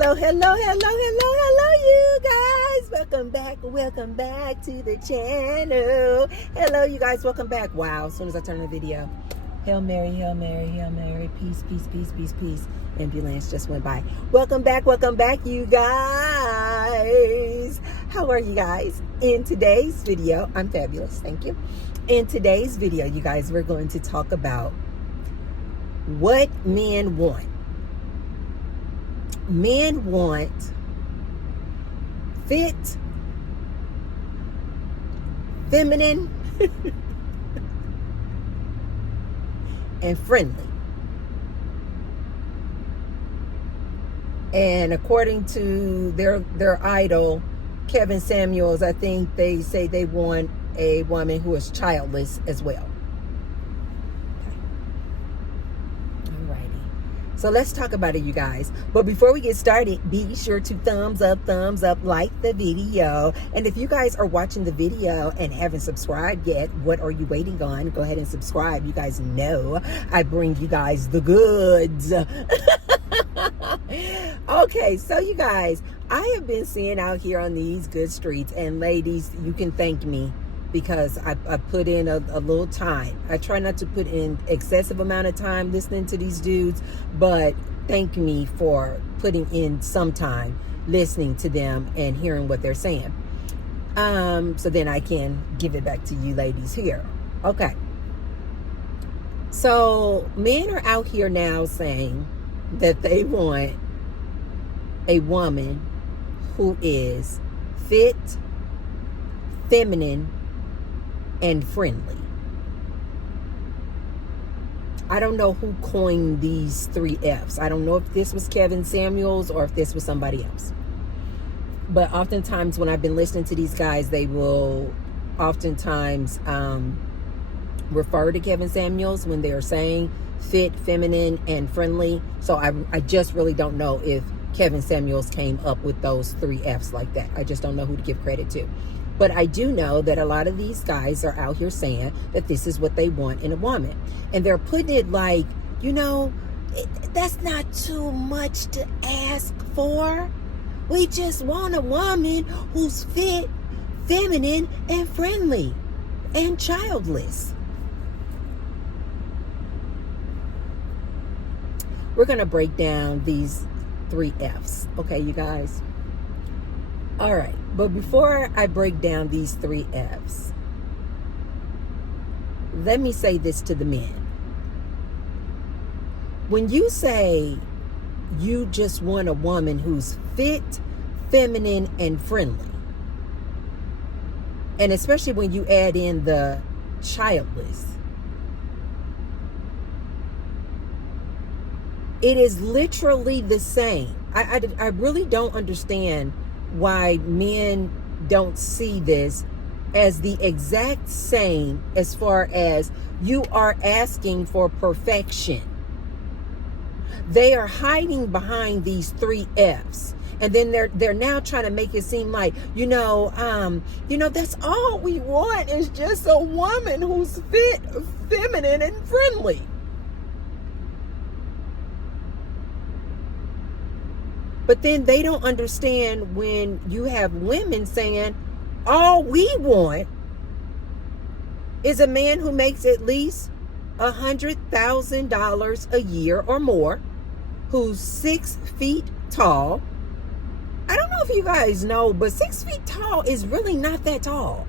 Hello, you guys. Welcome back to the channel. Hello, you guys. Welcome back. Wow, as soon as I turn the video. Hail Mary, Hail Mary, Hail Mary. Peace, peace, peace, peace, peace. Ambulance just went by. Welcome back, you guys. How are you guys? In today's video, I'm fabulous. Thank you. In today's video, you guys, we're going to talk about what men want. Men want fit, feminine, and friendly. And according to their idol, Kevin Samuels, I think they say they want a woman who is childless as well. So let's talk about it, you guys. But before we get started, be sure to thumbs up, like the video. And if you guys are watching the video and haven't subscribed yet, what are you waiting on? Go ahead and subscribe. You guys know I bring you guys the goods. Okay, so you guys, I have been seeing out here on these good streets, and ladies, you can thank me, because I put in a little time. I try not to put in excessive amount of time listening to these dudes, but thank me for putting in some time listening to them and hearing what they're saying. So then I can give it back to you ladies here. Okay. So men are out here now saying that they want a woman who is fit, feminine, and friendly. I don't know who coined these 3 F's. I don't know if this was Kevin Samuels or if this was somebody else. But oftentimes when I've been listening to these guys, they will oftentimes refer to Kevin Samuels when they're saying fit, feminine, and friendly. So I just really don't know if Kevin Samuels came up with those 3 F's like that. I just don't know who to give credit to. But I do know that a lot of these guys are out here saying that this is what they want in a woman. And they're putting it like, you know, that's not too much to ask for. We just want a woman who's fit, feminine, and friendly, and childless. We're going to break down these 3 F's. Okay, you guys? All right. But before I break down these 3 F's, let me say this to the men. When you say you just want a woman who's fit, feminine, and friendly, and especially when you add in the childless, it is literally the same. I really don't understand why men don't see this as the exact same, as far as you are asking for perfection. They are hiding behind these 3 F's, and then they're now trying to make it seem like, that's all we want is just a woman who's fit, feminine, and friendly. But then they don't understand when you have women saying, all we want is a man who makes at least $100,000 a year or more, who's 6 feet tall. I don't know if you guys know, but 6 feet tall is really not that tall.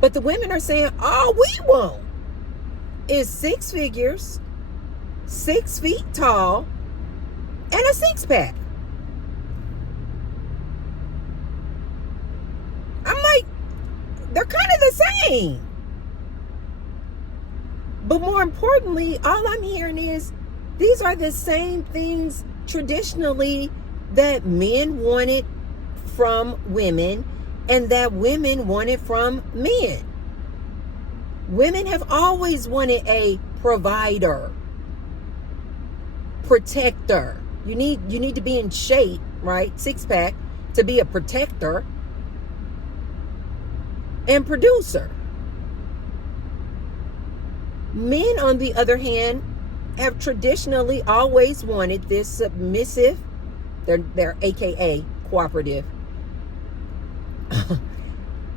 But the women are saying, all we want is 6 figures, 6 feet tall, and a 6-pack. I'm like, they're kind of the same. But more importantly, all I'm hearing is these are the same things traditionally that men wanted from women and that women wanted from men. Women have always wanted a provider, protector. You need to be in shape, right? 6-pack to be a protector and producer. Men, on the other hand, have traditionally always wanted this submissive, they're AKA cooperative.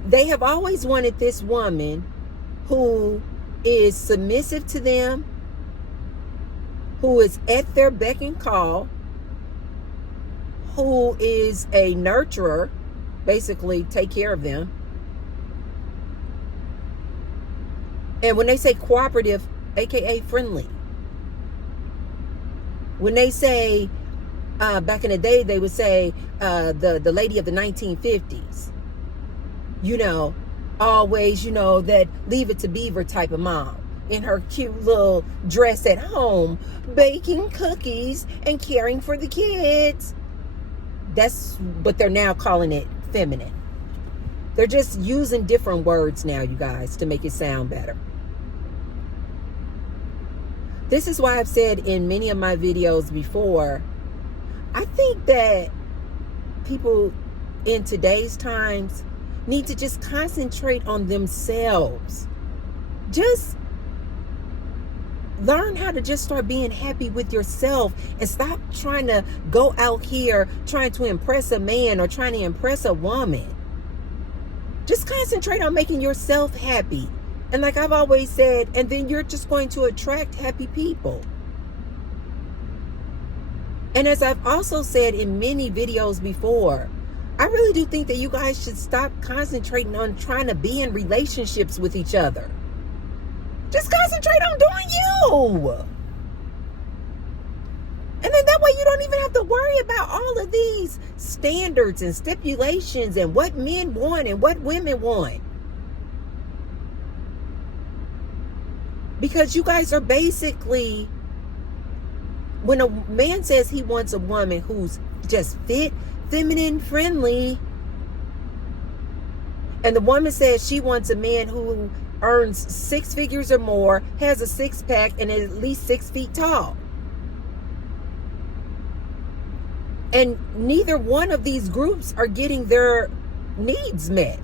They have always wanted this woman who is submissive to them, who is at their beck and call, who is a nurturer, basically take care of them. And when they say cooperative, AKA friendly. When they say, back in the day, they would say the lady of the 1950s, you know, always, you know, that Leave It to Beaver type of mom in her cute little dress at home, baking cookies and caring for the kids. That's what they're now calling it, feminine. They're just using different words now, you guys, to make it sound better. This is why I've said in many of my videos before, I think that people in today's times need to just concentrate on themselves. Just learn how to just start being happy with yourself and stop trying to go out here trying to impress a man or trying to impress a woman. Just concentrate on making yourself happy. And like I've always said, and then you're just going to attract happy people. And as I've also said in many videos before, I really do think that you guys should stop concentrating on trying to be in relationships with each other. Just concentrate on doing you. And then that way you don't even have to worry about all of these standards and stipulations and what men want and what women want. Because you guys are basically, when a man says he wants a woman who's just fit, feminine, friendly, and the woman says she wants a man who earns 6 figures or more, has a six-pack, and is at least 6 feet tall. And neither one of these groups are getting their needs met.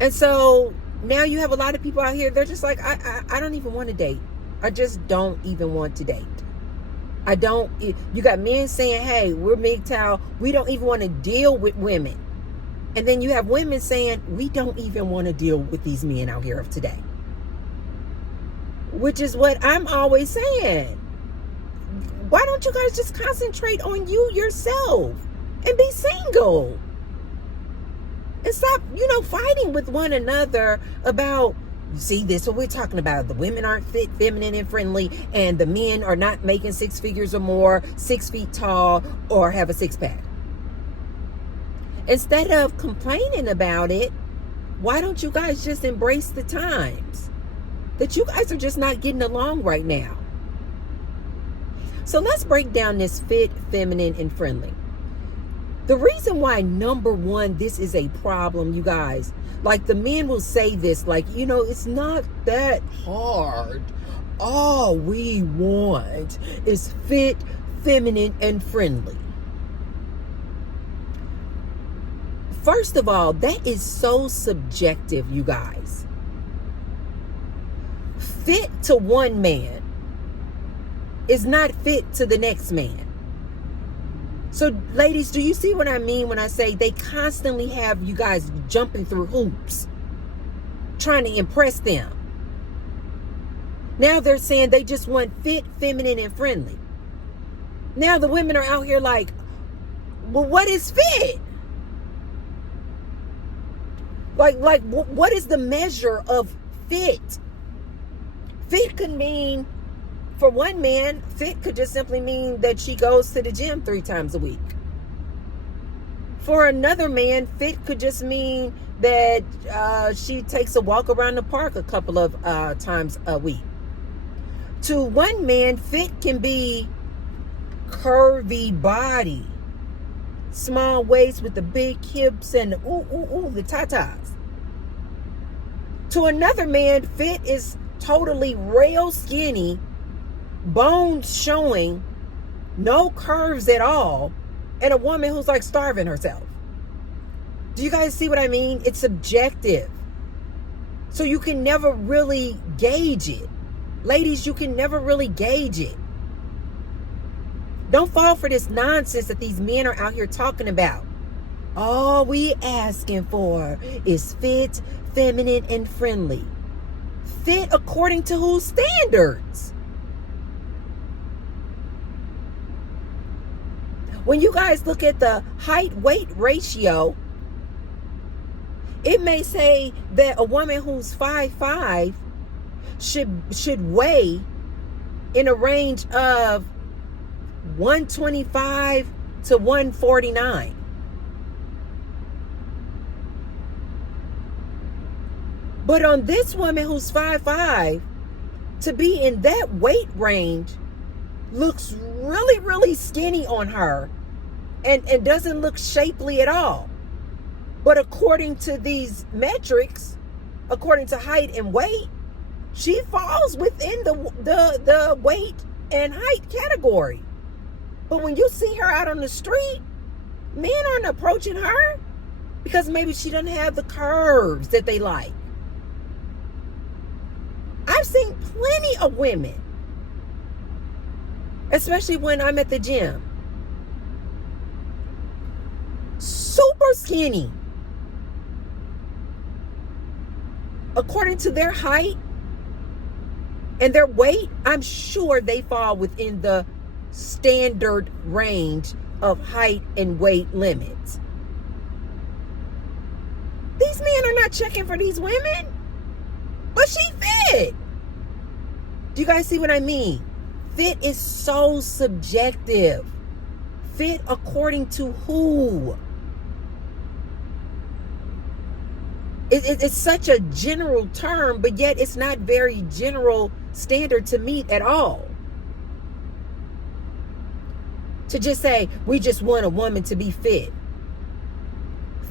And so now you have a lot of people out here, they're just like, I don't even want to date. I just don't even want to date. I don't. You got men saying, hey, we're MGTOW, we don't even want to deal with women. And then you have women saying, we don't even want to deal with these men out here of today. Which is what I'm always saying. Why don't you guys just concentrate on you yourself and be single? And stop, fighting with one another about, you see, this is what we're talking about. The women aren't fit, feminine, and friendly, and the men are not making 6 figures or more, 6 feet tall, or have a six-pack. Instead of complaining about it, why don't you guys just embrace the times? That you guys are just not getting along right now. So let's break down this fit, feminine, and friendly. The reason why, number one, this is a problem, you guys, like the men will say this, like, it's not that hard. All we want is fit, feminine, and friendly. First of all, that is so subjective, you guys. Fit to one man is not fit to the next man. So, ladies, do you see what I mean when I say they constantly have you guys jumping through hoops, trying to impress them? Now they're saying they just want fit, feminine, and friendly. Now the women are out here like, well, what is fit? Like, what is the measure of fit? Fit could mean, for one man, fit could just simply mean that she goes to the gym 3 times a week. For another man, fit could just mean that she takes a walk around the park a couple of times a week. To one man, fit can be curvy body, small waist with the big hips and the tatas. To another man, fit is totally rail skinny, bones showing, no curves at all, and a woman who's like starving herself. Do you guys see what I mean? It's subjective. So you can never really gauge it. Ladies, you can never really gauge it. Don't fall for this nonsense that these men are out here talking about. All we asking for is fit, feminine, and friendly. Fit according to whose standards? When you guys look at the height-weight ratio, it may say that a woman who's 5'5" should weigh in a range of 125 to 149. But on this woman who's 5'5", to be in that weight range looks really, really skinny on her and doesn't look shapely at all. But according to these metrics, according to height and weight, she falls within the weight and height category. But when you see her out on the street, men aren't approaching her because maybe she doesn't have the curves that they like. I've seen plenty of women, especially when I'm at the gym, super skinny. According to their height and their weight, I'm sure they fall within the standard range of height and weight limits. These men are not checking for these women. But she fit. Do you guys see what I mean? Fit is so subjective. Fit according to who? It's such a general term, but yet it's not very general standard to meet at all. To just say, we just want a woman to be fit.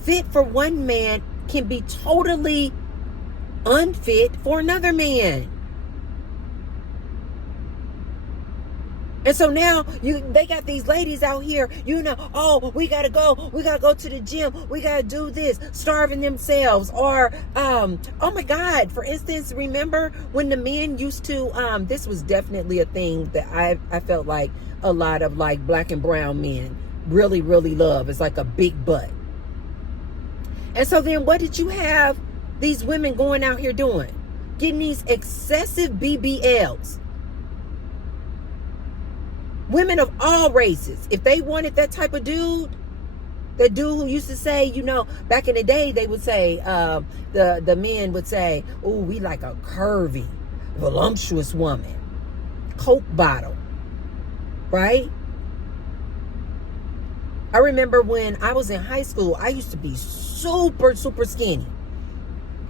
Fit for one man can be totally unfit for another man. And so now they got these ladies out here, oh, we gotta go to the gym, we gotta do this, starving themselves. Or oh my God, for instance, remember when the men used to this was definitely a thing that I felt like a lot of like black and brown men really, really love. It's like a big butt. And so then what did you have these women going out here doing? Getting these excessive BBLs. Women of all races, if they wanted that type of dude, that dude who used to say, back in the day, they would say, the men would say, oh, we like a curvy, voluptuous woman, Coke bottle, right? I remember when I was in high school, I used to be super, super skinny.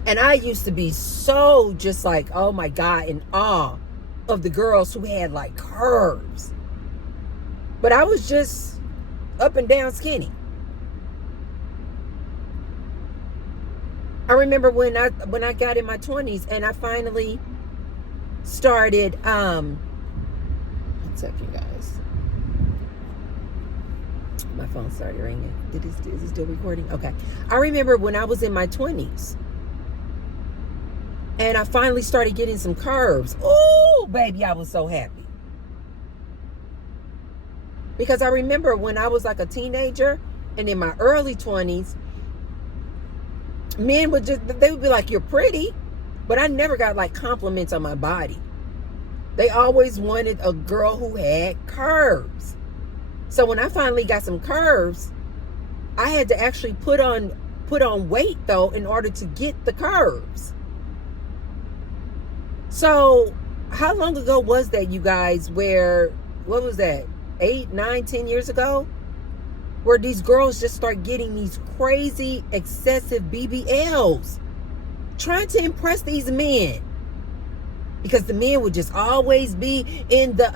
And I used to be so just like, oh my God, in awe of the girls who had like curves. But I was just up and down skinny. I remember when I got in my 20s and I finally started, one second, guys. My phone started ringing. Is it still recording? Okay. I remember when I was in my 20s and I finally started getting some curves. Oh, baby, I was so happy. Because I remember when I was like a teenager and in my early 20s, men they would be like, you're pretty. But I never got like compliments on my body. They always wanted a girl who had curves. So when I finally got some curves, I had to actually put on weight though in order to get the curves. So how long ago was that, you guys, what was that? 8, 9, 10 years ago, where these girls just start getting these crazy excessive BBLs, trying to impress these men, because the men would just always be in the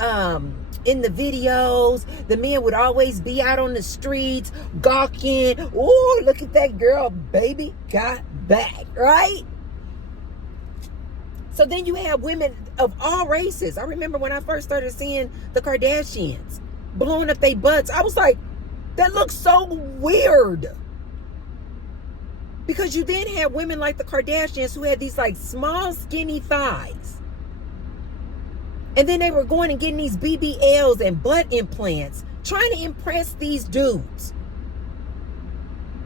videos. The men would always be out on the streets gawking. Oh, look at that girl, baby got back, right? So then you have women of all races. I remember when I first started seeing the Kardashians blowing up their butts, I was like, that looks so weird. Because you then had women like the Kardashians who had these like small skinny thighs. And then they were going and getting these BBLs and butt implants, trying to impress these dudes.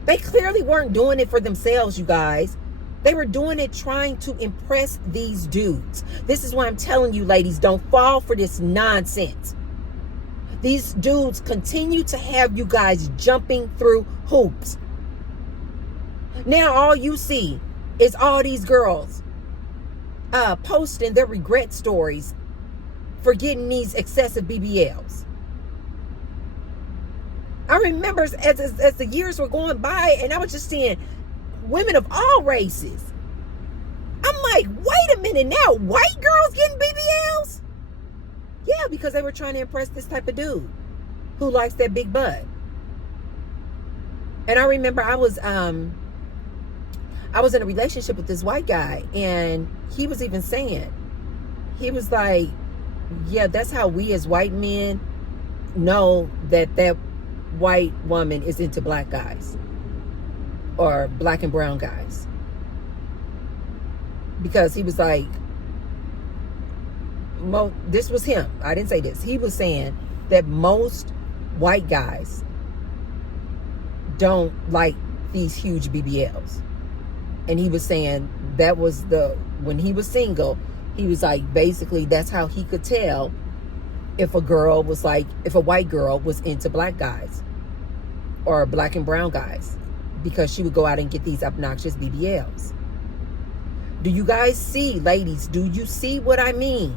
They clearly weren't doing it for themselves, you guys. They were doing it trying to impress these dudes. This is why I'm telling you, ladies, don't fall for this nonsense. These dudes continue to have you guys jumping through hoops. Now all you see is all these girls posting their regret stories for getting these excessive BBLs. I remember as the years were going by, and I was just seeing women of all races. I'm like, wait a minute now, white girls getting BBLs? Yeah, because they were trying to impress this type of dude who likes that big butt. And I remember I was in a relationship with this white guy, and he was even saying, he was like, yeah, that's how we as white men know that white woman is into black guys or black and brown guys. Because he was like, this was him. I didn't say this. He was saying that most white guys don't like these huge BBLs. And he was saying that was when he was single, he was like, basically that's how he could tell if a white girl was into black guys or black and brown guys, because she would go out and get these obnoxious BBLs. Do you guys see, ladies, do you see what I mean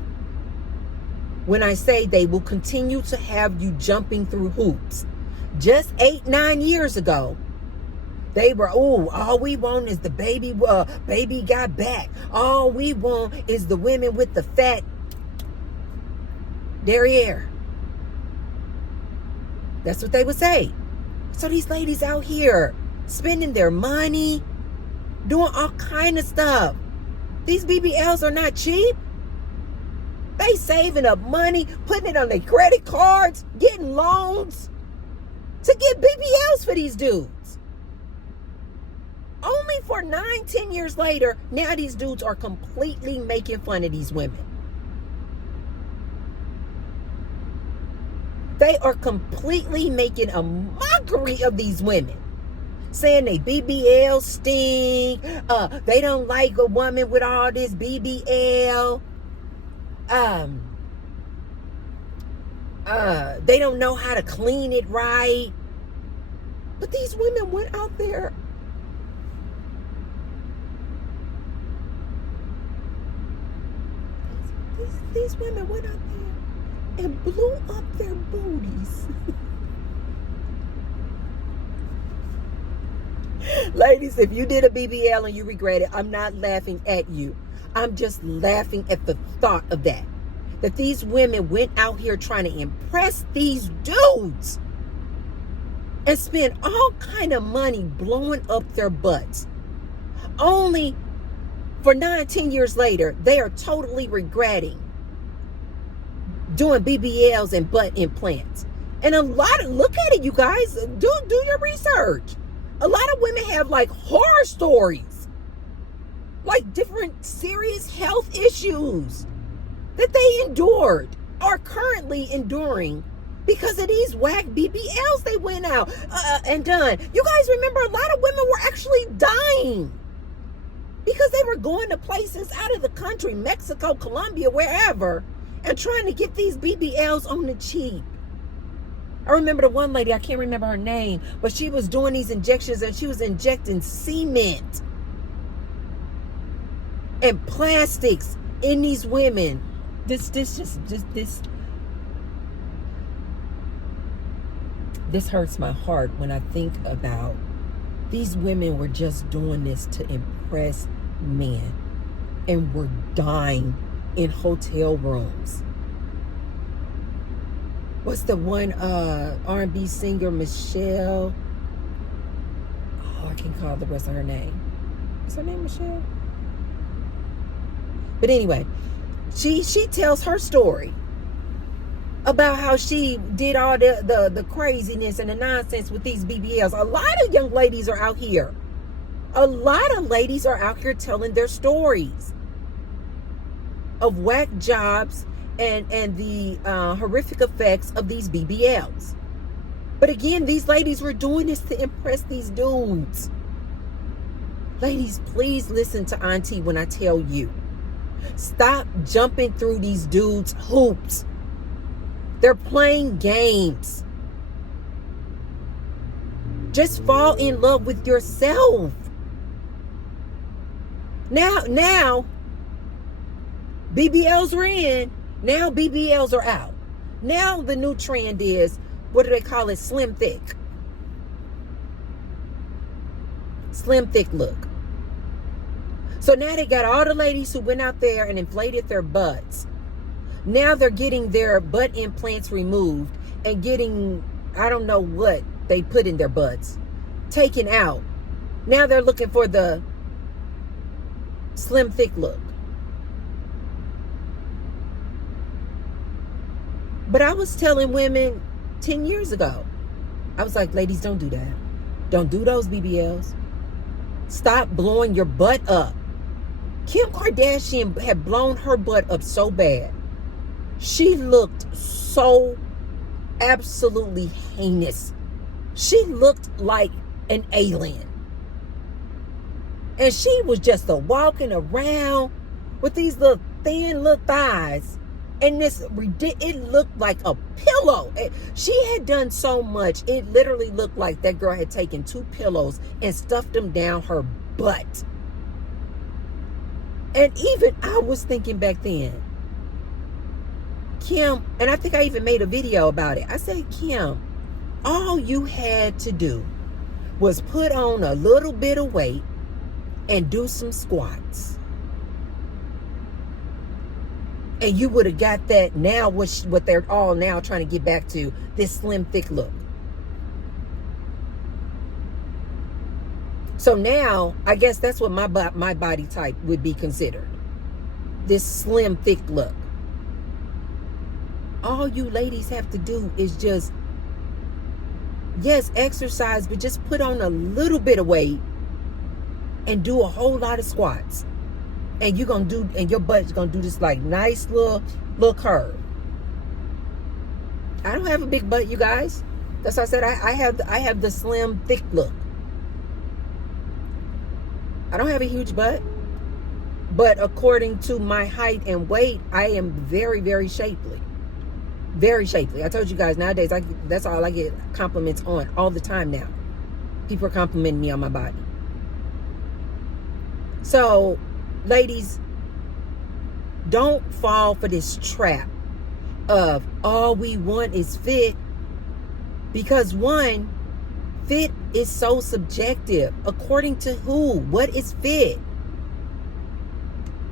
when I say they will continue to have you jumping through hoops? Just 8-9 years ago, they were, all we want is the baby got back. All we want is the women with the fat derriere. That's what they would say. So these ladies out here spending their money, doing all kind of stuff. These BBLs are not cheap. They saving up money, putting it on their credit cards, getting loans to get BBLs for these dudes. Only for 9-10 years later, now these dudes are completely making fun of these women. They are completely making a mockery of these women, saying they BBL stink. They don't like a woman with all this BBL. They don't know how to clean it right. But these women went out there these women went out there and blew up their booties. Ladies, if you did a BBL and you regret it, I'm not laughing at you. I'm just laughing at the thought of that. That these women went out here trying to impress these dudes and spend all kind of money blowing up their butts. Only for 9-10 years later, they are totally regretting doing BBLs and butt implants. And look at it, you guys. Do your research. A lot of women have like horror stories, like different serious health issues that they endured, are currently enduring because of these whack BBLs they went out and done. You guys remember a lot of women were actually dying because they were going to places out of the country, Mexico, Colombia, wherever, and trying to get these BBLs on the cheap. I remember the one lady, I can't remember her name, but she was doing these injections and she was injecting cement and plastics in these women. This hurts my heart when I think about these women were just doing this to impress men and were dying in hotel rooms. What's the one R&B singer, Michelle? Oh, I can't call the rest of her name. Is her name Michelle? But anyway, she tells her story about how she did all the craziness and the nonsense with these BBLs. A lot of young ladies are out here. A lot of ladies are out here telling their stories of whack jobs and the horrific effects of these BBLs. But again, these ladies were doing this to impress these dudes. Ladies, please listen to Auntie when I tell you. Stop jumping through these dudes' hoops. They're playing games. Just fall in love with yourself. Now, BBLs are in. Now BBLs are out. Now the new trend is, what do they call it? Slim thick. Slim thick look. So now they got all the ladies who went out there and inflated their butts. Now they're getting their butt implants removed and getting, I don't know what they put in their butts, taken out. Now they're looking for the slim thick look. But I was telling women 10 years ago, I was like, ladies, don't do that. Don't do those BBLs. Stop blowing your butt up. Kim Kardashian had blown her butt up so bad. She looked so absolutely heinous. She looked like an alien. And she was just walking around with these little thin little thighs. And it looked like a pillow. She had done so much. It literally looked like that girl had taken 2 pillows and stuffed them down her butt. And even I was thinking back then, Kim, and I think I even made a video about it. I said, Kim, all you had to do was put on a little bit of weight and do some squats. And you would have got that now, what they're all now trying to get back to, this slim, thick look. So now, I guess that's what my body type would be considered. This slim, thick look. All you ladies have to do is just, yes, exercise, but just put on a little bit of weight and do a whole lot of squats. And you're going to do, and your butt's going to do this like nice little curve. I don't have a big butt, you guys. That's why I said I have the slim, thick look. I don't have a huge butt. But according to my height and weight, I am very, very shapely. Very shapely. I told you guys, nowadays, that's all I get compliments on all the time now. People are complimenting me on my body. So, ladies, don't fall for this trap of all we want is fit. Because one, fit is so subjective. According to who? What is fit?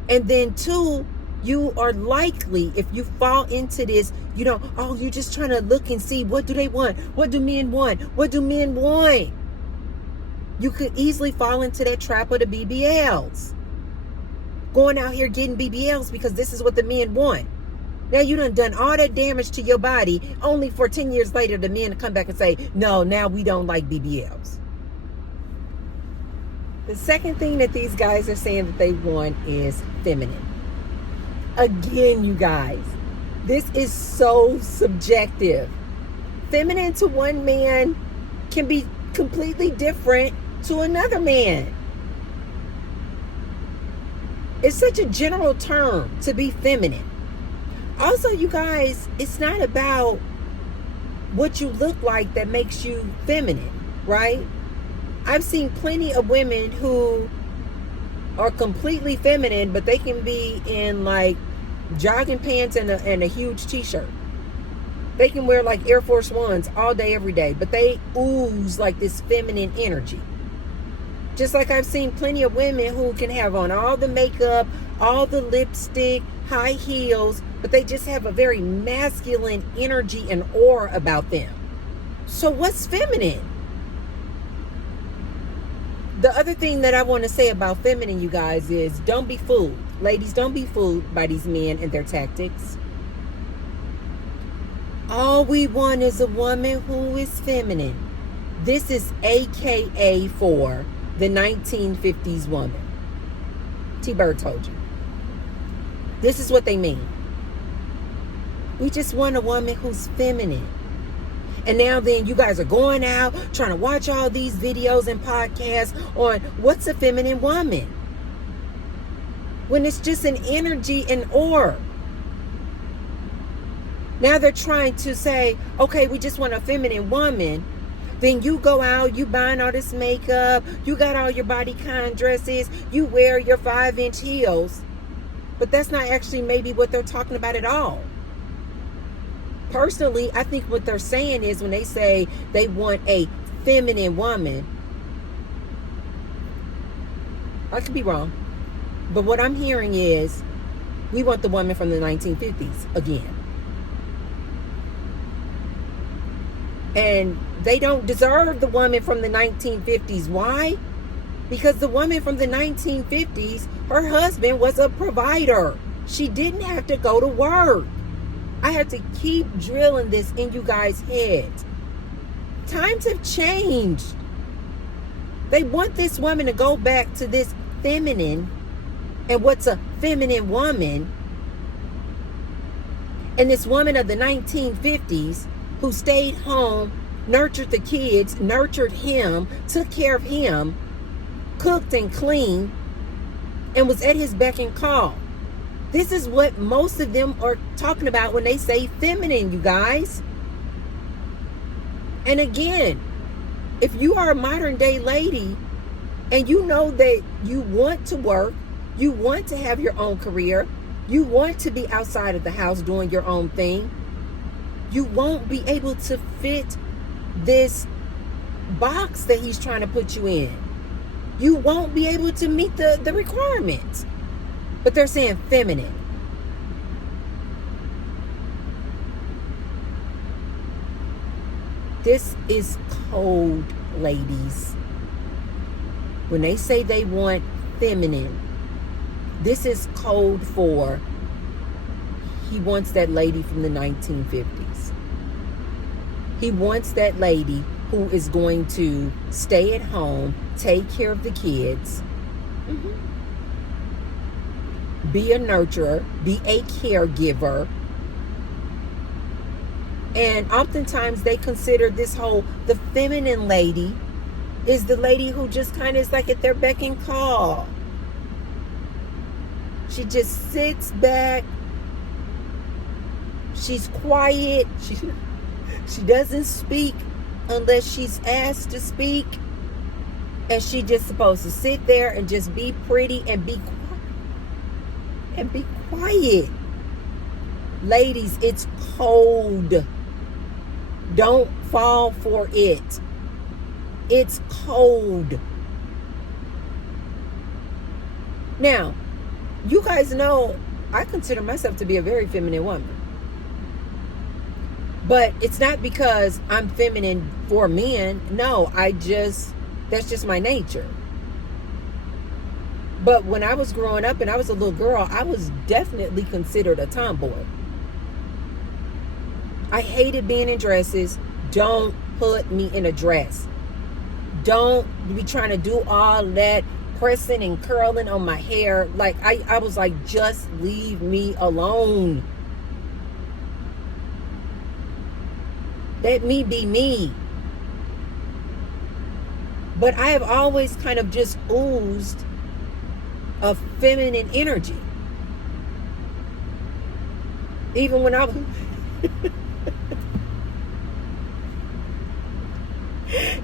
And then two, you are likely, if you fall into this, you're just trying to look and see, what do they want? What do men want? What do men want? You could easily fall into that trap of the BBLs. Going out here getting BBLs because this is what the men want. Now you done all that damage to your body, only for 10 years later the men to come back and say, no, now we don't like BBLs. The second thing that these guys are saying that they want is feminine. Again, you guys, this is so subjective. Feminine to one man can be completely different to another man. It's such a general term to be feminine. Also, you guys, it's not about what you look like that makes you feminine, right? I've seen plenty of women who are completely feminine, but they can be in like jogging pants and a huge t-shirt. They can wear like Air Force Ones all day, every day, but they ooze like this feminine energy. Just like I've seen plenty of women who can have on all the makeup, all the lipstick, high heels, but they just have a very masculine energy and aura about them. So what's feminine? The other thing that I want to say about feminine, you guys, is don't be fooled. Ladies, don't be fooled by these men and their tactics. All we want is a woman who is feminine. This is AKA for the 1950s woman. T-Bird told you. This is what they mean. We just want a woman who's feminine. And now then you guys are going out trying to watch all these videos and podcasts on what's a feminine woman, when it's just an energy and aura. Now they're trying to say, okay, we just want a feminine woman. Then you go out, you buying all this makeup, you got all your bodycon dresses, you wear your 5-inch heels. But that's not actually maybe what they're talking about at all. Personally, I think what they're saying is when they say they want a feminine woman, I could be wrong, but what I'm hearing is we want the woman from the 1950s again. And they don't deserve the woman from the 1950s. Why? Because the woman from the 1950s, her husband was a provider. She didn't have to go to work. I had to keep drilling this in you guys' heads. Times have changed. They want this woman to go back to this feminine. And what's a feminine woman? And this woman of the 1950s who stayed home, nurtured the kids, nurtured him, took care of him, cooked and cleaned, and was at his beck and call. This is what most of them are talking about when they say feminine, you guys. And again, if you are a modern day lady and you know that you want to work, you want to have your own career, you want to be outside of the house doing your own thing, you won't be able to fit this box that he's trying to put you in. You won't be able to meet the requirements. But they're saying feminine. This is code, ladies. When they say they want feminine, this is code for he wants that lady from the 1950s. He wants that lady who is going to stay at home, take care of the kids, be a nurturer, be a caregiver. And oftentimes they consider this whole, the feminine lady is the lady who just kind of is like at their beck and call. She just sits back. She's quiet. She doesn't speak unless she's asked to speak. And she just supposed to sit there and just be pretty and be quiet. And be quiet. Ladies, it's cold. Don't fall for it. It's cold. Now, you guys know I consider myself to be a very feminine woman. But it's not because I'm feminine for men. No, that's just my nature. But when I was growing up and I was a little girl, I was definitely considered a tomboy. I hated being in dresses. Don't put me in a dress. Don't be trying to do all that pressing and curling on my hair. Like, I was like, just leave me alone. Let me be me. But I have always kind of just oozed a feminine energy. Even when I was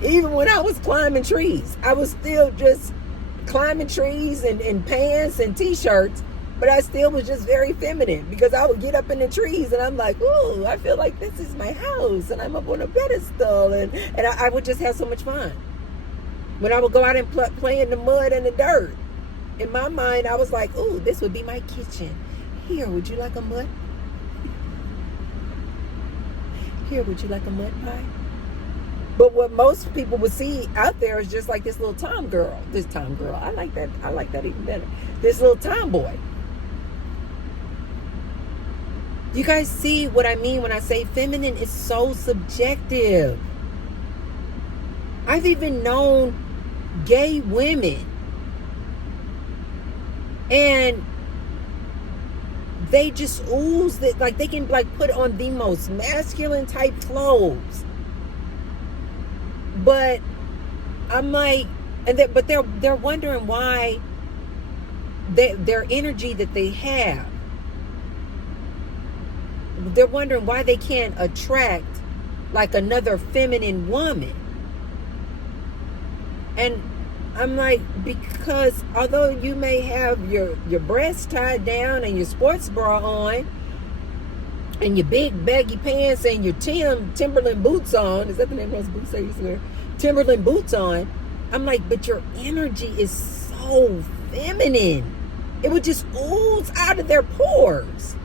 even when I was climbing trees, I was still just climbing trees in pants and t-shirts, but I still was just very feminine because I would get up in the trees and I'm like, ooh, I feel like this is my house and I'm up on a pedestal, and I would just have so much fun. When I would go out and play in the mud and the dirt, in my mind, I was like, ooh, this would be my kitchen. Here, would you like a mud? Here, would you like a mud pie? But what most people would see out there is just like this little tomgirl. This tomgirl. I like that even better. This little tomboy. You guys see what I mean when I say feminine is so subjective. I've even known gay women, and they just ooze that, like they can like put on the most masculine type clothes. But I'm like, but they're wondering why their energy that they have. They're wondering why they can't attract like another feminine woman. And I'm like, because although you may have your breasts tied down and your sports bra on and your big baggy pants and your Timberland boots on, is that the name of those boots I used to wear? Timberland boots on. I'm like, but your energy is so feminine. It would just ooze out of their pores.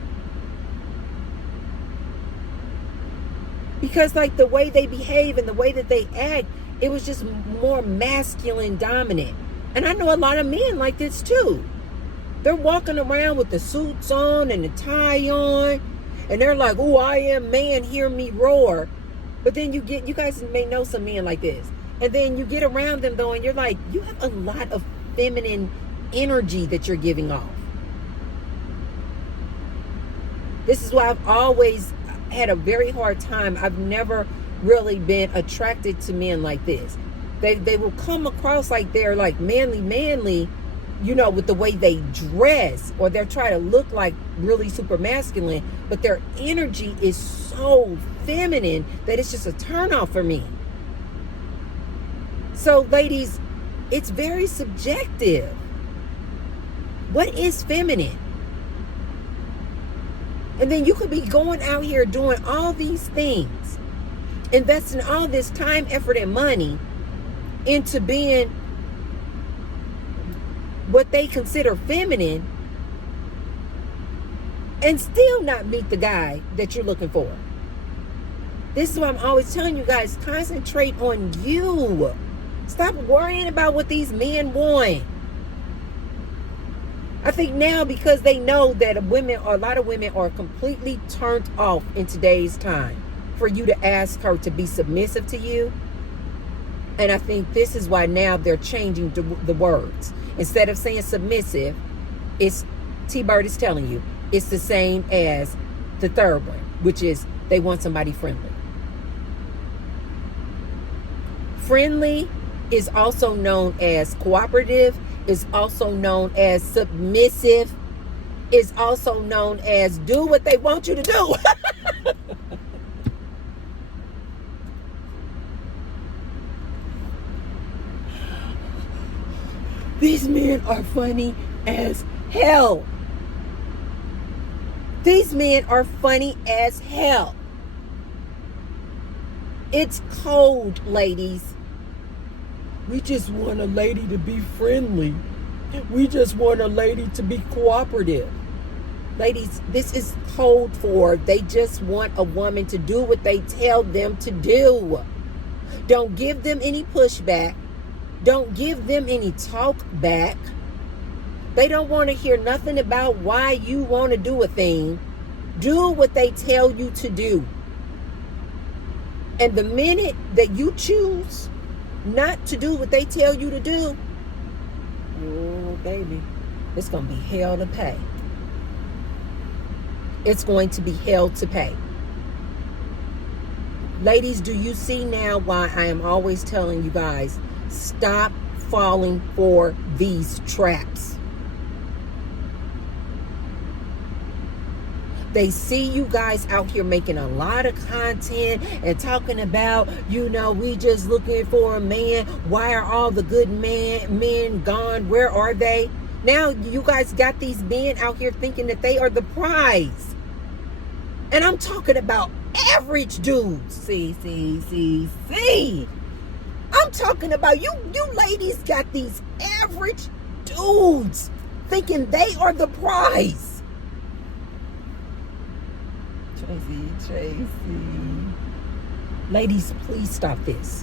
Because like the way they behave and the way that they act, it was just more masculine dominant. And I know a lot of men like this too. They're walking around with the suits on and the tie on. And they're like, oh, I am man, hear me roar. But then you guys may know some men like this. And then you get around them though and you're like, you have a lot of feminine energy that you're giving off. This is why I've always had a very hard time. I've never really been attracted to men like this. They will come across like they're like manly, you know, with the way they dress, or they're trying to look like really super masculine, but their energy is so feminine that it's just a turnoff for me. So ladies, it's very subjective. What is feminine? And then you could be going out here doing all these things, investing all this time, effort, and money into being what they consider feminine, and still not meet the guy that you're looking for. This is why I'm always telling you guys, concentrate on you. Stop worrying about what these men want. I think now, because they know that a lot of women are completely turned off in today's time, for you to ask her to be submissive to you. And I think this is why now they're changing the words. Instead of saying submissive, it's, T-Bird is telling you, it's the same as the third one, which is they want somebody friendly. Friendly is also known as cooperative, is also known as submissive, is also known as do what they want you to do. These men are funny as hell. These men are funny as hell. It's cold, ladies. We just want a lady to be friendly. We just want a lady to be cooperative. Ladies, this is code for they just want a woman to do what they tell them to do. Don't give them any pushback. Don't give them any talk back. They don't want to hear nothing about why you want to do a thing. Do what they tell you to do. And the minute that you choose not to do what they tell you to do, oh baby, it's going to be hell to pay. It's going to be hell to pay. Ladies, do you see now why I am always telling you guys, stop falling for these traps? They see you guys out here making a lot of content and talking about, you know, we just looking for a man. Why are all the good men gone? Where are they? Now you guys got these men out here thinking that they are the prize. And I'm talking about average dudes. See. I'm talking about you ladies got these average dudes thinking they are the prize. Tracy. Ladies, please stop this.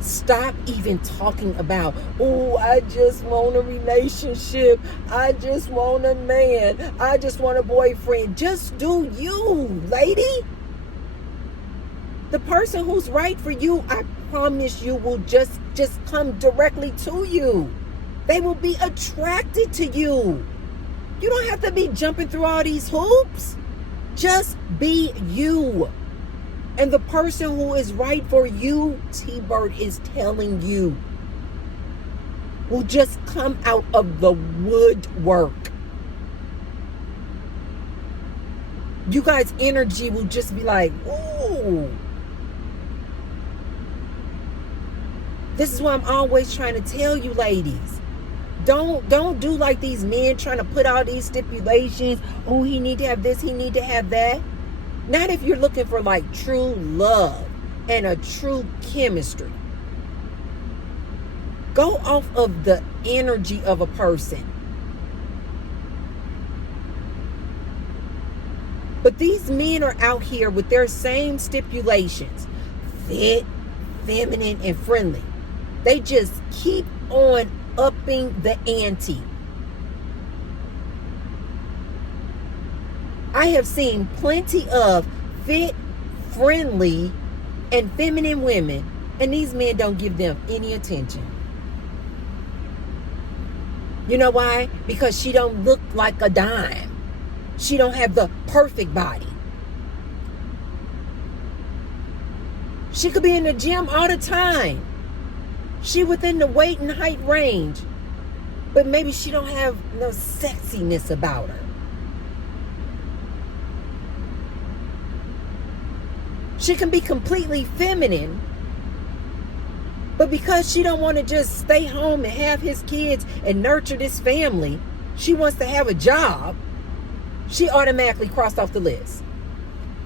Stop even talking about, oh, I just want a relationship. I just want a man. I just want a boyfriend. Just do you, lady. The person who's right for you, I promise you, will just come directly to you. They will be attracted to you. You don't have to be jumping through all these hoops. Just be you. And the person who is right for you, T-Bird is telling you, will just come out of the woodwork. You guys' energy will just be like, whoa. This is what I'm always trying to tell you, ladies. Don't do like these men trying to put all these stipulations. Oh, he need to have this, he need to have that. Not if you're looking for like true love and a true chemistry. Go off of the energy of a person. But these men are out here with their same stipulations. Fit, feminine, and friendly. They just keep on upping the ante. I have seen plenty of fit, friendly, and feminine women, and these men don't give them any attention. You know why? Because she don't look like a dime. She don't have the perfect body. She could be in the gym all the time. She within the weight and height range. But maybe she don't have no sexiness about her. She can be completely feminine. But because she don't want to just stay home and have his kids and nurture this family, she wants to have a job. She automatically crossed off the list.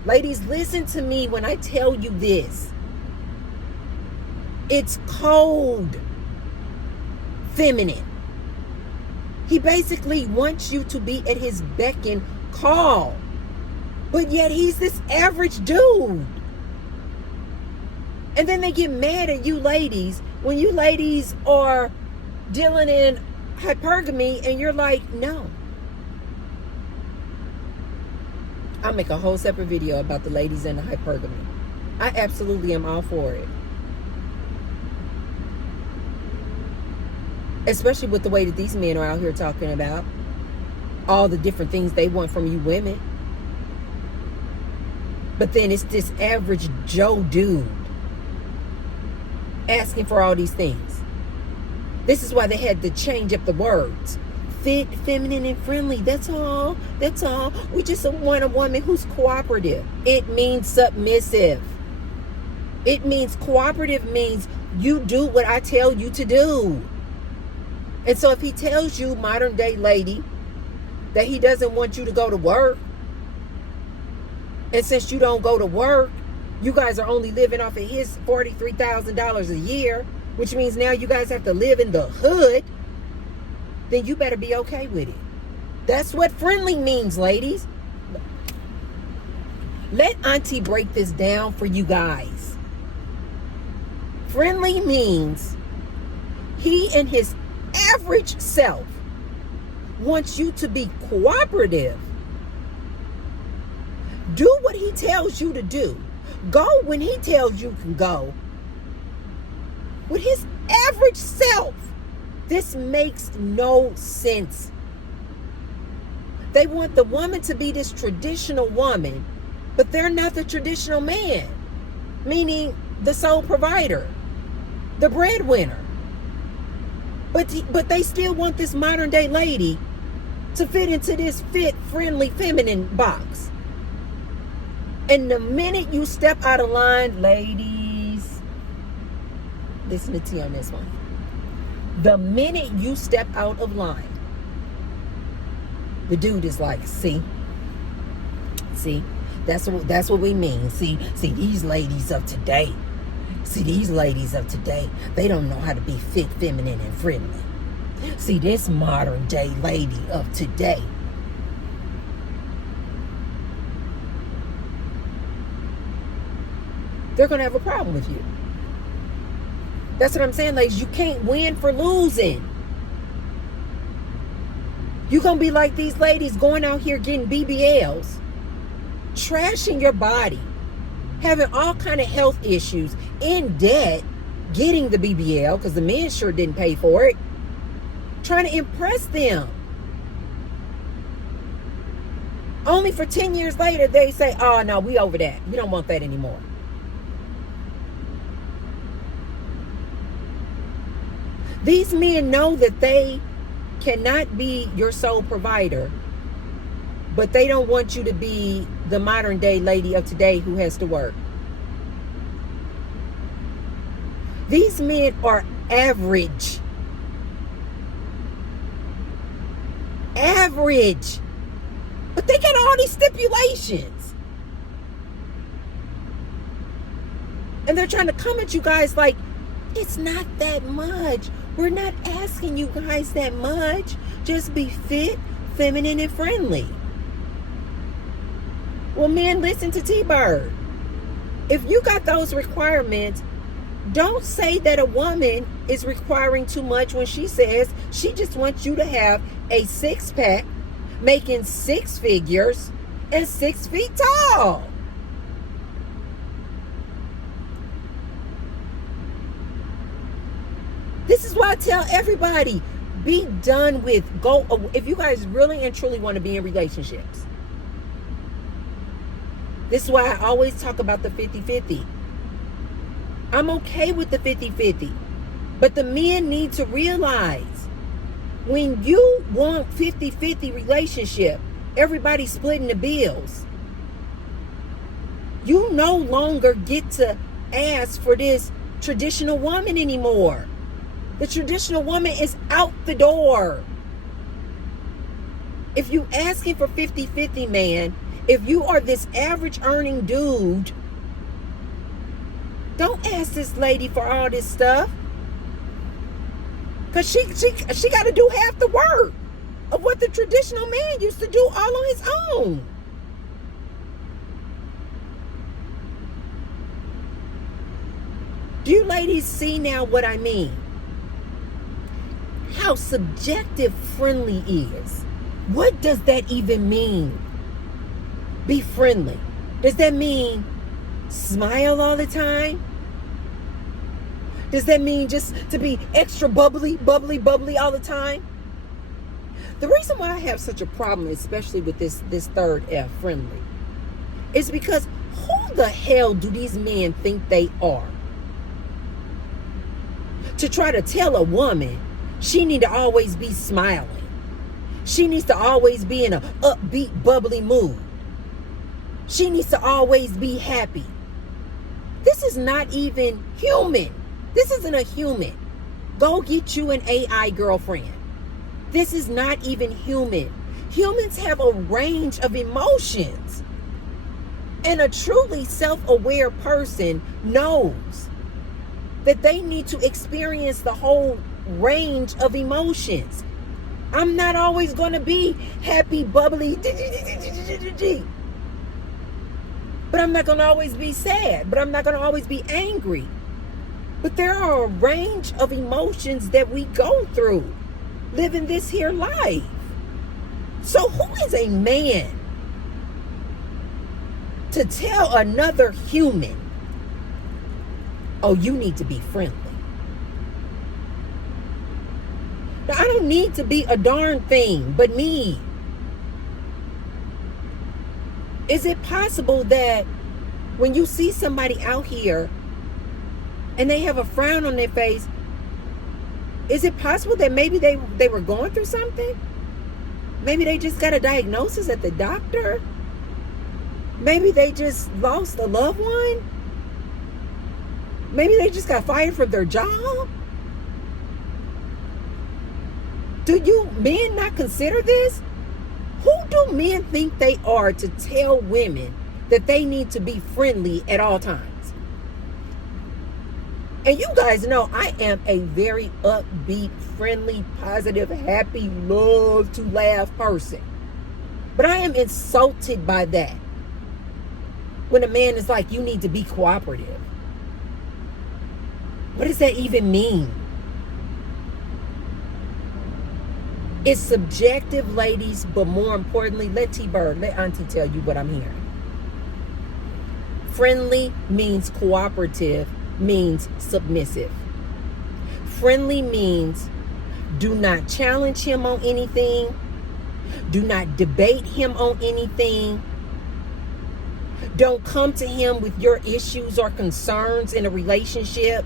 Ladies, listen to me when I tell you this. It's cold. Feminine. He basically wants you to be at his beck and call. But yet he's this average dude. And then they get mad at you ladies when you ladies are dealing in hypergamy and you're like, no. I'll make a whole separate video about the ladies and the hypergamy. I absolutely am all for it. Especially with the way that these men are out here talking about all the different things they want from you women. But then it's this average Joe dude asking for all these things. This is why they had to change up the words. Fit, feminine, and friendly. That's all. That's all. We just want a woman who's cooperative. It means submissive. It means cooperative means you do what I tell you to do. And so if he tells you, modern day lady, that he doesn't want you to go to work, and since you don't go to work, you guys are only living off of his $43,000 a year, which means now you guys have to live in the hood, then you better be okay with it. That's what friendly means, ladies. Let Auntie break this down for you guys. Friendly means he and his average self wants you to be cooperative. Do what he tells you to do. Go when he tells you can go. With his average self, this makes no sense. They want the woman to be this traditional woman, but they're not the traditional man, meaning the sole provider, the breadwinner. But they still want this modern day lady to fit into this fit, friendly, feminine box. And the minute you step out of line, ladies, listen to T on this one. The minute you step out of line, the dude is like, see, that's what we mean. See, these ladies of today. See, these ladies of today, they don't know how to be fit, feminine, and friendly. See, this modern day lady of today, they're going to have a problem with you. That's what I'm saying, ladies. You can't win for losing. You're going to be like these ladies going out here getting BBLs, trashing your body, having all kind of health issues, in debt, getting the BBL because the men sure didn't pay for it, trying to impress them. Only for 10 years later, they say, oh, no, we over that. We don't want that anymore. These men know that they cannot be your sole provider, but they don't want you to be the modern day lady of today who has to work. These men are average. Average. But they got all these stipulations. And they're trying to come at you guys like, it's not that much. We're not asking you guys that much. Just be fit, feminine, and friendly. Well, men, listen to T-Bird. If you got those requirements, don't say that a woman is requiring too much when she says she just wants you to have a six-pack, making six figures, and 6 feet tall. This is why I tell everybody, be done with, if you guys really and truly want to be in relationships. This is why I always talk about the 50-50. I'm okay with the 50-50. But the men need to realize, when you want 50-50 relationship, everybody splitting the bills, you no longer get to ask for this traditional woman anymore. The traditional woman is out the door. If you asking for 50-50, man, if you are this average earning dude, don't ask this lady for all this stuff. Because she got to do half the work of what the traditional man used to do all on his own. Do you ladies see now what I mean? How subjective friendly is. What does that even mean? Be friendly. Does that mean smile all the time? Does that mean just to be extra bubbly all the time? The reason why I have such a problem, especially with this third F, friendly, is because who the hell do these men think they are? To try to tell a woman she need to always be smiling. She needs to always be in an upbeat, bubbly mood. She needs to always be happy. This is not even human. This isn't a human. Go get you an AI girlfriend. This is not even human. Humans have a range of emotions. And a truly self-aware person knows that they need to experience the whole range of emotions. I'm not always going to be happy, bubbly, but I'm not going to always be sad, but I'm not going to always be angry. But there are a range of emotions that we go through living this here life. So who is a man to tell another human, oh, you need to be friendly? Now, I don't need to be a darn thing but me. Is it possible that when you see somebody out here and they have a frown on their face, is it possible that maybe they were going through something? Maybe they just got a diagnosis at the doctor? Maybe they just lost a loved one? Maybe they just got fired from their job? Do you men not consider this? Who do men think they are to tell women that they need to be friendly at all times? And you guys know I am a very upbeat, friendly, positive, happy, love to laugh person. But I am insulted by that. When a man is like, you need to be cooperative. What does that even mean? It's subjective, ladies, but more importantly, let T-Bird, let Auntie tell you what I'm hearing. Friendly means cooperative, means submissive. Friendly means do not challenge him on anything. Do not debate him on anything. Don't come to him with your issues or concerns in a relationship,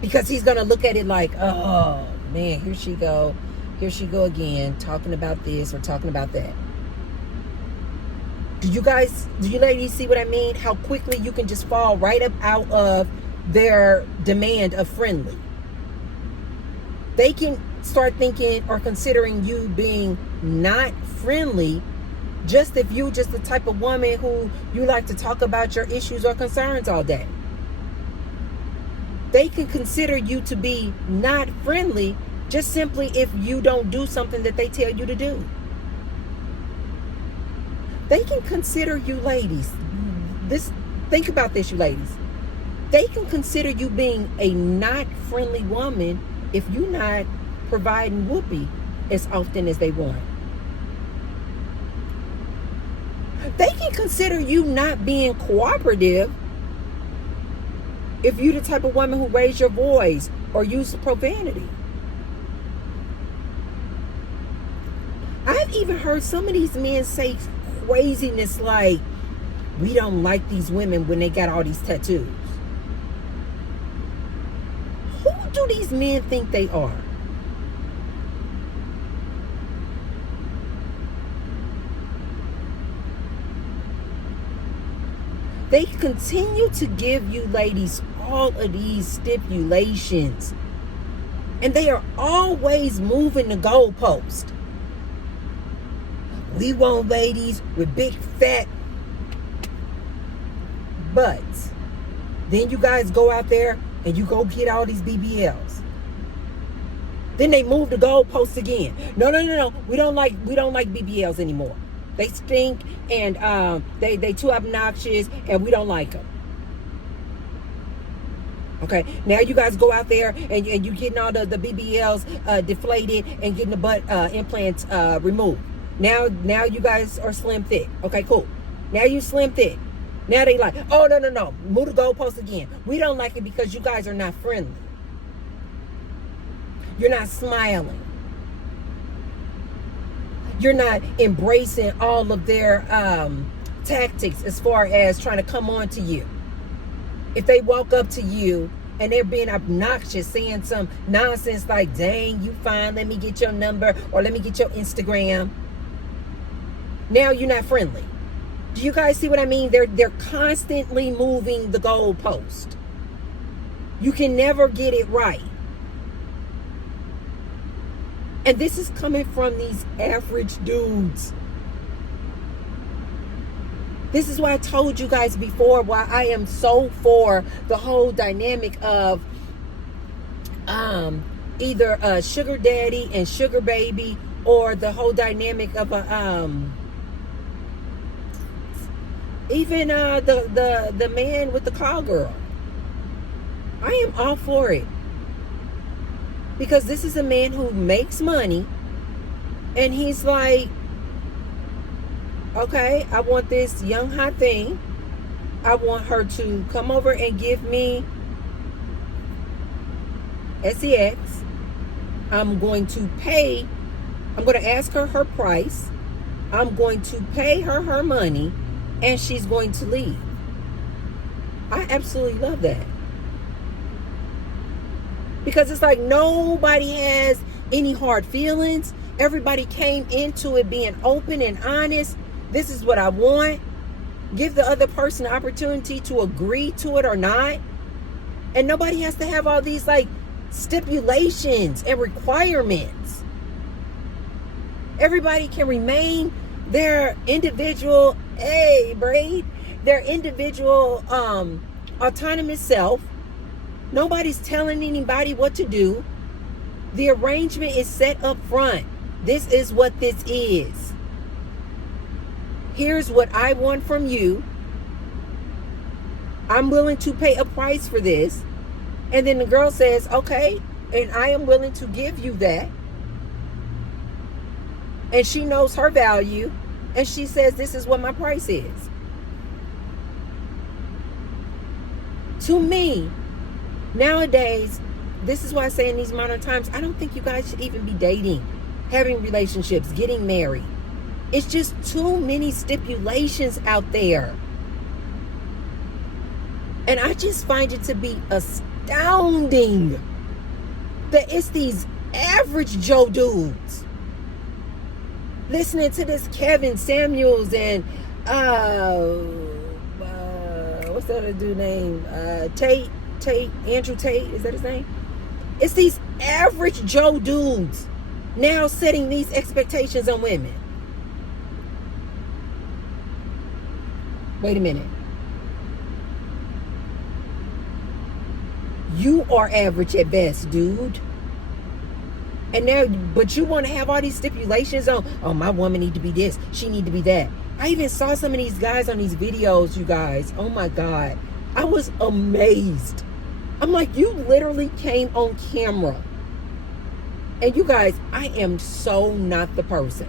because he's going to look at it like, oh man, here she go again, talking about this or talking about that. Do you ladies see what I mean? How quickly you can just fall right up out of their demand of friendly. They can start thinking or considering you being not friendly just if you're just the type of woman who you like to talk about your issues or concerns all day. They can consider you to be not friendly just simply if you don't do something that they tell you to do. They can consider you ladies. Think about this, you ladies. They can consider you being a not friendly woman if you're not providing whoopee as often as they want. They can consider you not being cooperative if you're the type of woman who raise your voice or use profanity. I've even heard some of these men say craziness like, we don't like these women when they got all these tattoos. Who do these men think they are? They continue to give you ladies all of these stipulations, and they are always moving the goalpost. We want ladies with big fat butts. Then you guys go out there and you go get all these BBLs. Then they move the goalposts again. No. We don't like BBLs anymore. They stink, and they too obnoxious, and we don't like them. Okay, now you guys go out there and you getting all the BBLs deflated and getting the butt implants removed. Now you guys are slim thick. Okay, cool. Now you slim thick. Now they like, oh no, move the goalpost again. We don't like it because you guys are not friendly. You're not smiling. You're not embracing all of their tactics as far as trying to come on to you. If they walk up to you and they're being obnoxious, saying some nonsense like, dang, you fine, let me get your number, or let me get your Instagram. Now you're not friendly. Do you guys see what I mean? They're constantly moving the goalpost. You can never get it right. And this is coming from these average dudes. This is why I told you guys before why I am so for the whole dynamic of either a sugar daddy and sugar baby, or the whole dynamic of a even the man with the call girl. I am all for it. Because this is a man who makes money, and he's like, okay, I want this young hot thing. I want her to come over and give me sex. I'm going to ask her her price. I'm going to pay her her money, and she's going to leave. I absolutely love that. Because it's like nobody has any hard feelings. Everybody came into it being open and honest. This is what I want. Give the other person the opportunity to agree to it or not. And nobody has to have all these like stipulations and requirements. Everybody can remain their individual, their individual autonomous self. Nobody's telling anybody what to do. The arrangement is set up front. This is what this is. Here's what I want from you. I'm willing to pay a price for this. And then the girl says, okay, and I am willing to give you that. And she knows her value. And she says, this is what my price is. To me, nowadays, this is why I say in these modern times, I don't think you guys should even be dating. having relationships, getting married. It's just too many stipulations out there. And I just find it to be astounding that it's these average Joe dudes listening to this Kevin Samuels and what's that other dude name? Andrew Tate, is that his name? It's these average Joe dudes now setting these expectations on women. Wait a minute. You are average at best, dude. And now, but you want to have all these stipulations on, oh, my woman need to be this, she need to be that. I even saw some of these guys on these videos, you guys. Oh my God. I was amazed. I'm like, you literally came on camera. And you guys, I am so not the person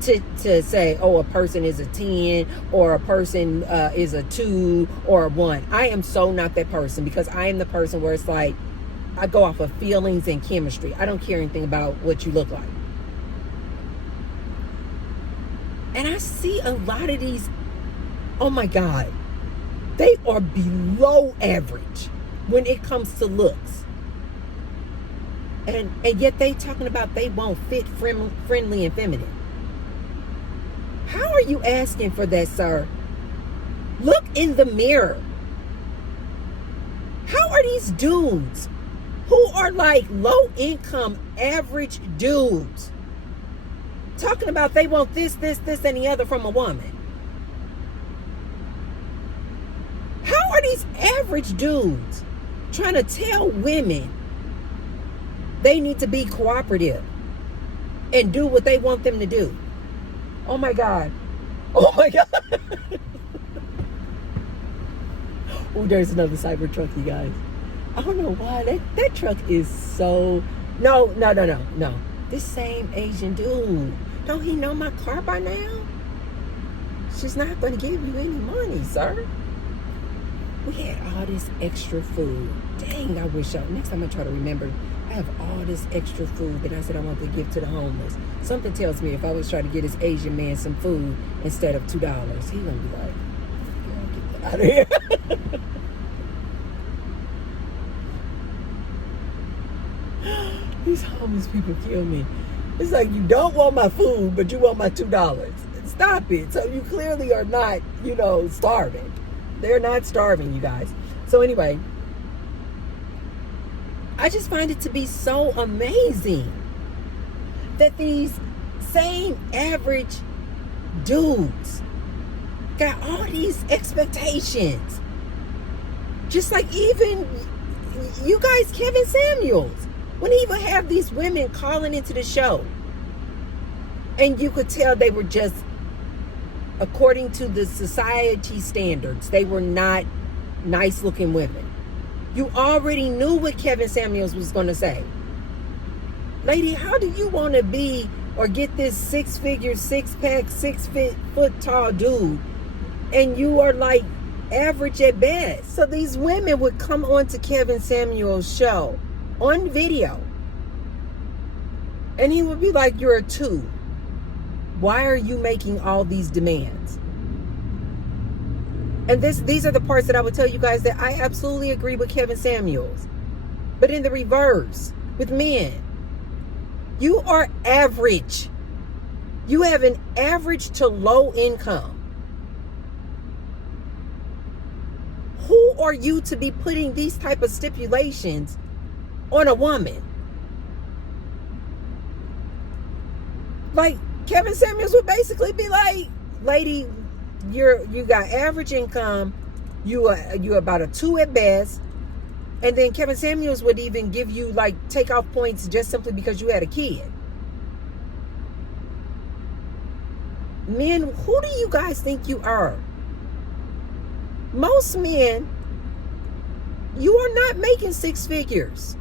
to say, oh, a person is a 10 or a person is a 2 or a 1. I am so not that person, because I am the person where it's like, I go off of feelings and chemistry. I don't care anything about what you look like. And I see a lot of these, oh my God, they are below average when it comes to looks. And yet they talking about they won't fit, friendly and feminine. How are you asking for that, sir? Look in the mirror. How are these dudes who are like low income average dudes talking about they want this, and the other from a woman? How are these average dudes trying to tell women they need to be cooperative and do what they want them to do? Oh my God. Oh my God. Oh, there's another Cybertruck, you guys. I don't know why. That truck is so... No. This same Asian dude. Don't he know my car by now? She's not going to give you any money, sir. We had all this extra food. Dang, I wish next time I try to remember, I have all this extra food that I said I want to give to the homeless. Something tells me if I was trying to get this Asian man some food instead of $2, he's going to be like, get that out of here. These homeless people kill me. It's like, you don't want my food, but you want my $2. Stop it. So you clearly are not, starving. They're not starving, you guys. So anyway, I just find it to be so amazing that these same average dudes got all these expectations. Just like even you guys, Kevin Samuels, when he would have these women calling into the show, and you could tell they were just, according to the society standards, they were not nice looking women. You already knew what Kevin Samuels was going to say. Lady, how do you want to be or get this 6-figure, 6-pack, 6-foot tall dude, and you are like average at best? So these women would come on to Kevin Samuels' show on video, and he would be like, you're a 2. Why are you making all these demands? And these are the parts that I would tell you guys that I absolutely agree with Kevin Samuels. But in the reverse, with men, you are average. You have an average to low income. Who are you to be putting these type of stipulations on a woman? Like, Kevin Samuels would basically be like, lady, you got average income, you are about a 2 at best, and then Kevin Samuels would even give you like take off points just simply because you had a kid. Men, who do you guys think you are? Most men, you are not making 6 figures.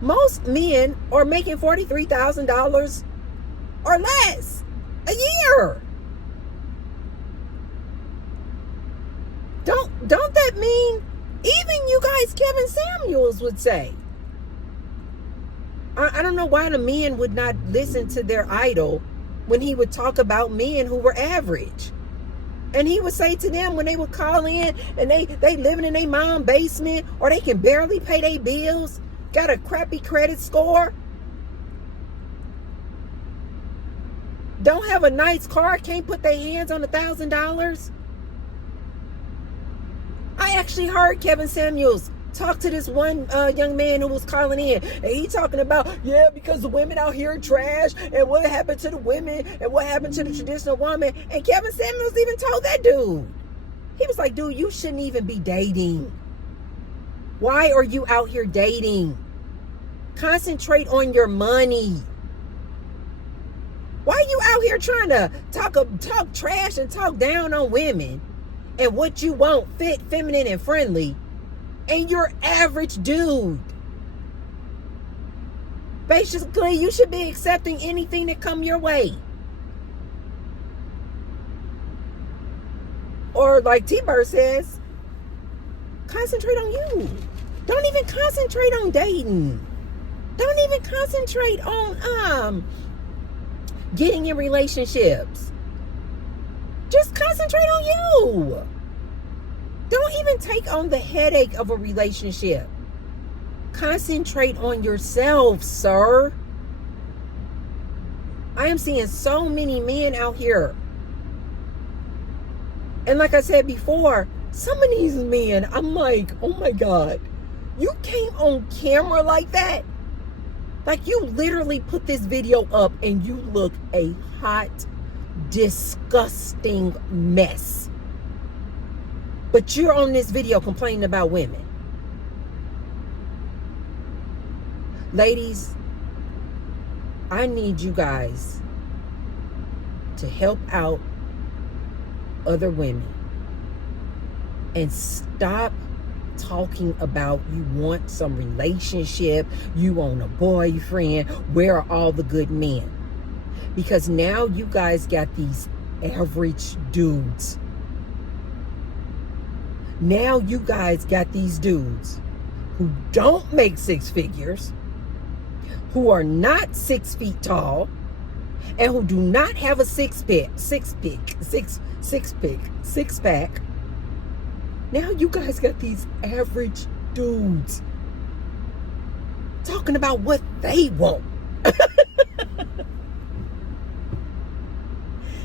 Most men are making $43,000 or less a year. Don't that mean, even you guys, Kevin Samuels would say, I don't know why the men would not listen to their idol when he would talk about men who were average. And he would say to them when they would call in and they living in their mom's basement, or they can barely pay their bills, got a crappy credit score, don't have a nice car, can't put their hands on $1,000. I actually heard Kevin Samuels talk to this one young man who was calling in, and he talking about, yeah, because the women out here are trash, and what happened to the women, and what happened to the traditional woman. And Kevin Samuels even told that dude, he was like, dude, you shouldn't even be dating. Why are you out here dating? Concentrate on your money. Why are you out here trying to talk trash and talk down on women and what you want, fit, feminine, and friendly, and you're average dude? Basically, you should be accepting anything that come your way. Or like T-Bird says, concentrate on you. Don't even concentrate on dating. Don't even concentrate on getting in relationships. Just concentrate on you. Don't even take on the headache of a relationship. Concentrate on yourself, sir. I am seeing so many men out here. And like I said before, some of these men, I'm like, oh my God, you came on camera like that? Like, you literally put this video up and you look a hot, disgusting mess. But you're on this video complaining about women. Ladies, I need you guys to help out other women and stop talking about you want some relationship, you want a boyfriend, where are all the good men? Because now you guys got these average dudes. Now you guys got these dudes who don't make six figures, who are not 6 feet tall, and who do not have a six pack. Now you guys got these average dudes talking about what they want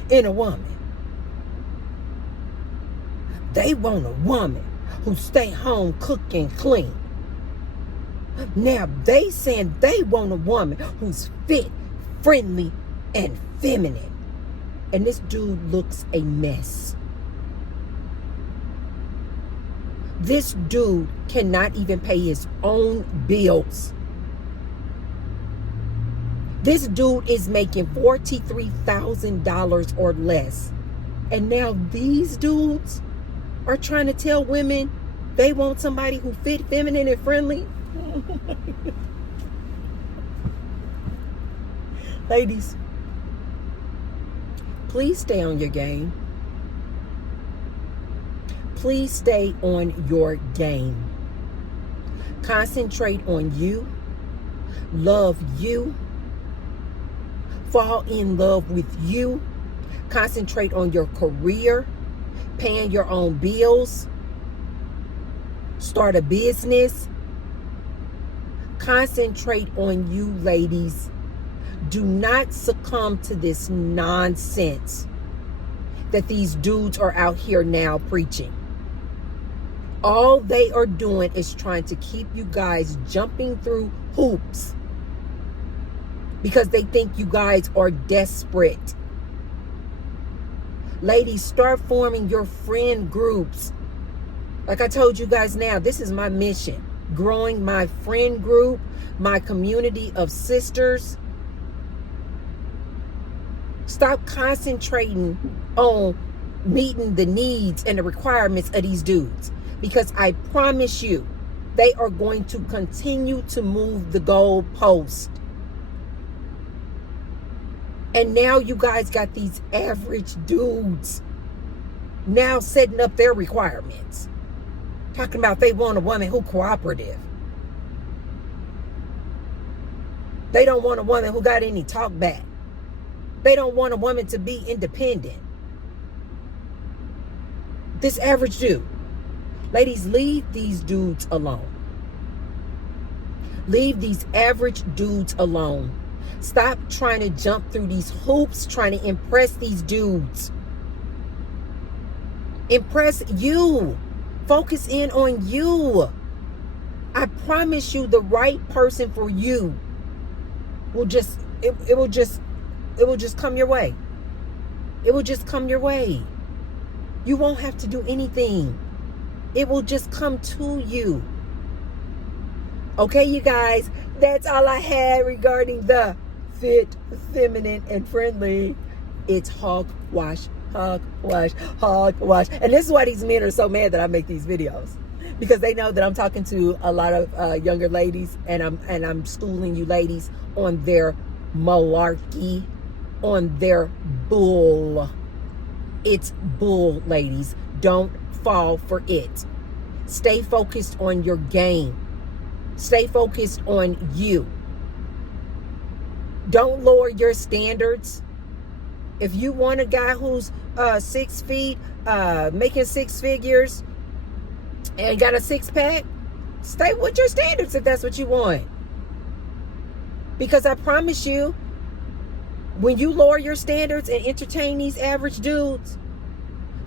in a woman. They want a woman who stay home, cook, and clean. Now they saying they want a woman who's fit, friendly, and feminine. And this dude looks a mess. This dude cannot even pay his own bills. This dude is making $43,000 or less. And now these dudes are trying to tell women they want somebody who fit, feminine, and friendly. Ladies, please stay on your game. Please stay on your game. Concentrate on you. Love you. Fall in love with you. Concentrate on your career. Paying your own bills. Start a business. Concentrate on you, ladies. Do not succumb to this nonsense that these dudes are out here now preaching. All they are doing is trying to keep you guys jumping through hoops because they think you guys are desperate. Ladies, start forming your friend groups. Like I told you guys now, this is my mission. Growing my friend group, my community of sisters. Stop concentrating on meeting the needs and the requirements of these dudes. Because I promise you, they are going to continue to move the goalpost. And now you guys got these average dudes now setting up their requirements. Talking about they want a woman who cooperative. They don't want a woman who got any talk back. They don't want a woman to be independent. This average dude. Ladies, leave these dudes alone. Leave these average dudes alone. Stop trying to jump through these hoops, trying to impress these dudes. Impress you. Focus in on you. I promise you, the right person for you will just, it will just come your way. It will just come your way. You won't have to do anything. It will just come to you. Okay, you guys, that's all I had regarding the fit, feminine, and friendly. It's hogwash, hogwash, hogwash. And this is why these men are so mad that I make these videos, because they know that I'm talking to a lot of younger ladies, and I'm schooling you ladies on their malarkey, on their bull. It's bull, ladies. Don't fall for it. Stay focused on your game. Stay focused on you. Don't lower your standards. If you want a guy who's 6 feet, making 6 figures, and got a 6-pack, stay with your standards if that's what you want. Because I promise you, when you lower your standards and entertain these average dudes,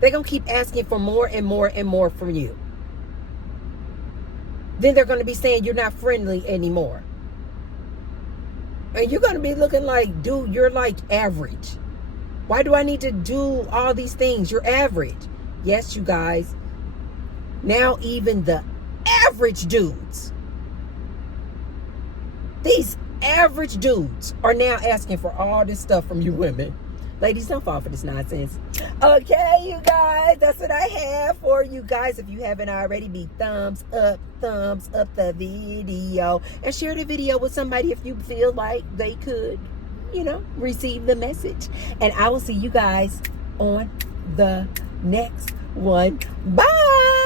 they're going to keep asking for more and more and more from you. Then they're going to be saying you're not friendly anymore. And you're going to be looking like, dude, you're like average. Why do I need to do all these things? You're average. Yes, you guys. Now even the average dudes, these average dudes are now asking for all this stuff from you women. Ladies, don't fall for this nonsense. Okay, you guys, that's what I have for you guys. If you haven't already, be thumbs up the video, and share the video with somebody if you feel like they could, receive the message. And I will see you guys on the next one. Bye.